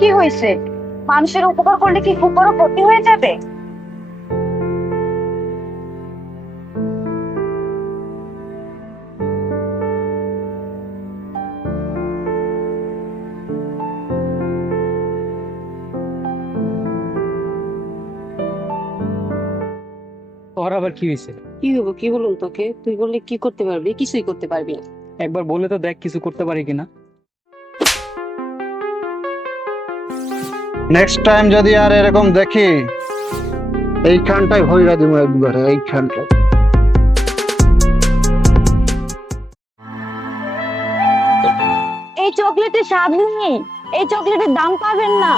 কি হয়েছে? মানুষের উপকার করলে কি খুব বড় ক্ষতি হয়ে যাবে? তোর আবার কি হয়েছে? কি হবো, কি বলুন তোকে? তুই বললে কি করতে পারবি? কিছুই করতে পারবি না। একবার বলে তো দেখ কিছু করতে পারি কিনা। নেক্সট টাইম যদি আর এরকম দেখি, এইখানটায় ভইরা দিব একবারে, এইখানটায়। এই চকলেটের স্বাদ নেই, এই চকলেটের দাম পাবেন না।